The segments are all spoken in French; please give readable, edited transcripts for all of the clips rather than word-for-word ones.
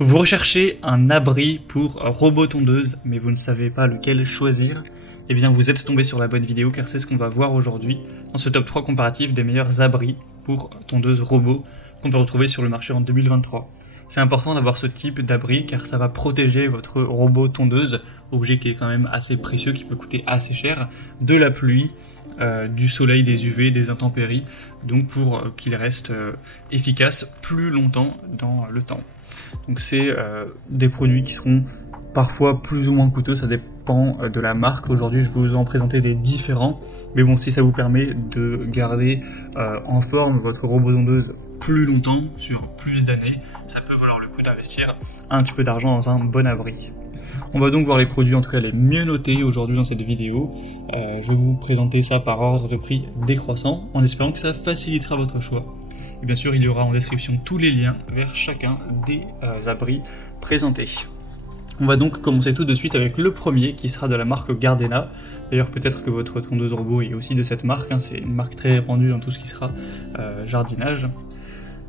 Vous recherchez un abri pour robot tondeuse, mais vous ne savez pas lequel choisir? Eh bien, vous êtes tombé sur la bonne vidéo, car c'est ce qu'on va voir aujourd'hui dans ce top 3 comparatif des meilleurs abris pour tondeuse robot qu'on peut retrouver sur le marché en 2023. C'est important d'avoir ce type d'abri, car ça va protéger votre robot tondeuse, objet qui est quand même assez précieux, qui peut coûter assez cher, de la pluie, du soleil, des UV, des intempéries, donc pour qu'il reste efficace plus longtemps dans le temps. Donc c'est des produits qui seront parfois plus ou moins coûteux, ça dépend de la marque. Aujourd'hui je vais vous en présenter des différents, mais bon, si ça vous permet de garder en forme votre robot tondeuse plus longtemps, sur plus d'années, ça peut valoir le coup d'investir un petit peu d'argent dans un bon abri. On va donc voir les produits en tout cas les mieux notés aujourd'hui dans cette vidéo. Je vais vous présenter ça par ordre de prix décroissant, en espérant que ça facilitera votre choix. Et bien sûr, il y aura en description tous les liens vers chacun des abris présentés. On va donc commencer tout de suite avec le premier qui sera de la marque Gardena. D'ailleurs, peut-être que votre tondeuse robot est aussi de cette marque, hein. C'est une marque très répandue dans tout ce qui sera jardinage.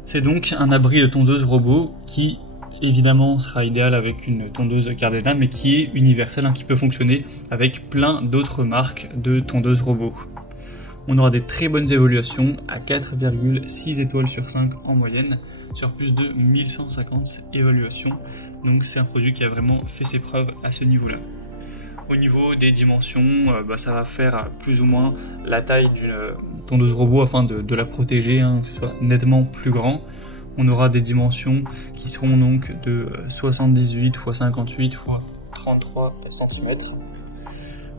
C'est donc un abri de tondeuse robot qui évidemment sera idéal avec une tondeuse Gardena, mais qui est universel, hein, qui peut fonctionner avec plein d'autres marques de tondeuses robots. On aura des très bonnes évaluations à 4,6 étoiles sur 5 en moyenne, sur plus de 1150 évaluations. Donc c'est un produit qui a vraiment fait ses preuves à ce niveau-là. Au niveau des dimensions, ça va faire plus ou moins la taille d'une tondeuse robot afin de la protéger, hein, que ce soit nettement plus grand. On aura des dimensions qui seront donc de 78 x 58 x 33 cm.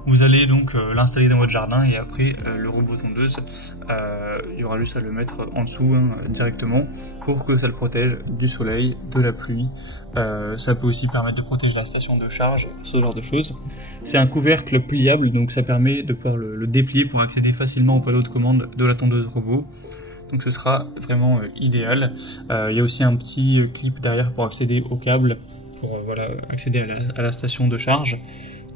Vous allez donc l'installer dans votre jardin et après le robot tondeuse, il y aura juste à le mettre en dessous, hein, directement, pour que ça le protège du soleil, de la pluie. Ça peut aussi permettre de protéger la station de charge, ce genre de choses. C'est un couvercle pliable, donc ça permet de pouvoir le déplier pour accéder facilement au panneau de commande de la tondeuse robot. Donc ce sera vraiment idéal. Il y a aussi un petit clip derrière pour accéder au câble, pour accéder à la station de charge.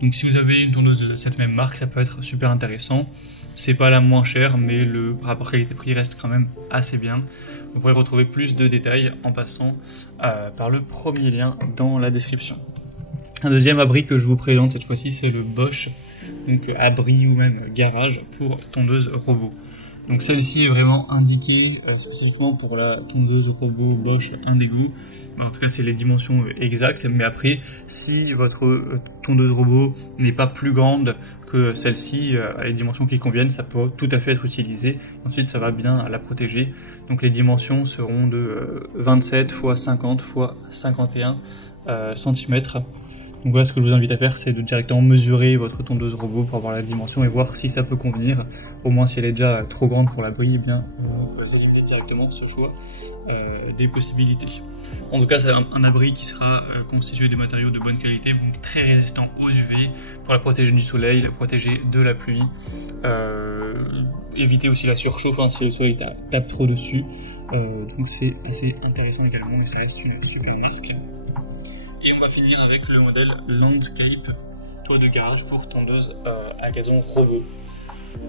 Donc si vous avez une tondeuse de cette même marque, ça peut être super intéressant. C'est pas la moins chère, mais le rapport qualité-prix reste quand même assez bien. Vous pourrez retrouver plus de détails en passant par le premier lien dans la description. Un deuxième abri que je vous présente cette fois-ci, c'est le Bosch, donc abri ou même garage pour tondeuse robot. Donc celle-ci est vraiment indiquée spécifiquement pour la tondeuse robot Bosch Indego. En tout cas, c'est les dimensions exactes, mais après, si votre tondeuse robot n'est pas plus grande que celle-ci, à les dimensions qui conviennent, ça peut tout à fait être utilisé. Ensuite, ça va bien la protéger. Donc les dimensions seront de 27 x 50 x 51 cm. Donc voilà, ce que je vous invite à faire, c'est de directement mesurer votre tondeuse robot pour avoir la dimension et voir si ça peut convenir. Au moins, si elle est déjà trop grande pour l'abri, eh bien, vous éliminez directement ce choix des possibilités. En tout cas, c'est un abri qui sera constitué de matériaux de bonne qualité, donc très résistant aux UV, pour la protéger du soleil, la protéger de la pluie, éviter aussi la surchauffe, hein, si le soleil tape trop dessus. Donc c'est assez intéressant également, et ça reste une super marque. Et on va finir avec le modèle Landscape, toit de garage pour tondeuse à gazon robot.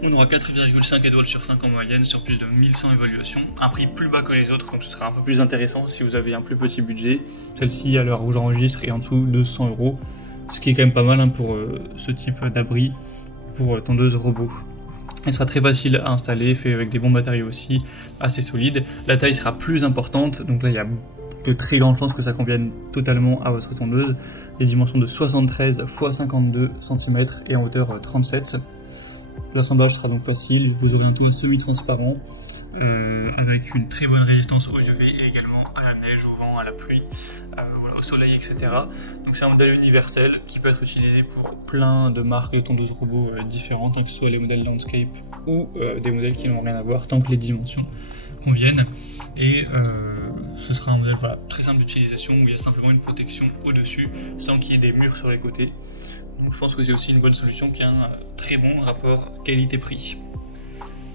On aura 4,5 étoiles sur 5 en moyenne, sur plus de 1100 évaluations, un prix plus bas que les autres, donc ce sera un peu plus intéressant si vous avez un plus petit budget. Celle-ci, à l'heure où j'enregistre, est en dessous de 100 €, ce qui est quand même pas mal, hein, pour ce type d'abri pour tondeuse robot. Elle sera très facile à installer, fait avec des bons matériaux aussi, assez solides. La taille sera plus importante, donc là il y a de très grandes chances que ça convienne totalement à votre tondeuse. Les dimensions de 73 x 52 cm et en hauteur 37. L'assemblage sera donc facile, vous aurez un toit semi-transparent avec une très bonne résistance aux UV et également à la neige, au vent, à la pluie, au soleil, etc. Donc c'est un modèle universel qui peut être utilisé pour plein de marques de tondeuses robots différentes, hein, que ce soit les modèles Landscape ou des modèles qui n'ont rien à voir, tant que les dimensions conviennent. Et ce sera un modèle très simple d'utilisation, où il y a simplement une protection au-dessus sans qu'il y ait des murs sur les côtés. Donc je pense que c'est aussi une bonne solution qui a un très bon rapport qualité-prix.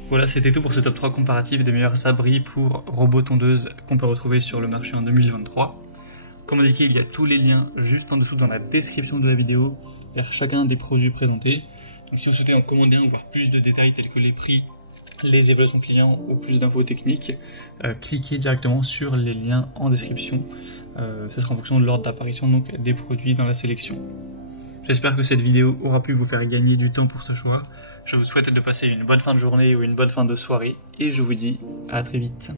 Voilà, c'était tout pour ce top 3 comparatif des meilleurs abris pour robots tondeuses qu'on peut retrouver sur le marché en 2023. Comme indiqué, il y a tous les liens juste en dessous dans la description de la vidéo vers chacun des produits présentés. Donc si vous souhaitez en commander un ou voir plus de détails tels que les prix, les évaluations clients ou plus d'infos techniques, cliquez directement sur les liens en description. Ce sera en fonction de l'ordre d'apparition donc des produits dans la sélection. J'espère que cette vidéo aura pu vous faire gagner du temps pour ce choix. Je vous souhaite de passer une bonne fin de journée ou une bonne fin de soirée et je vous dis à très vite.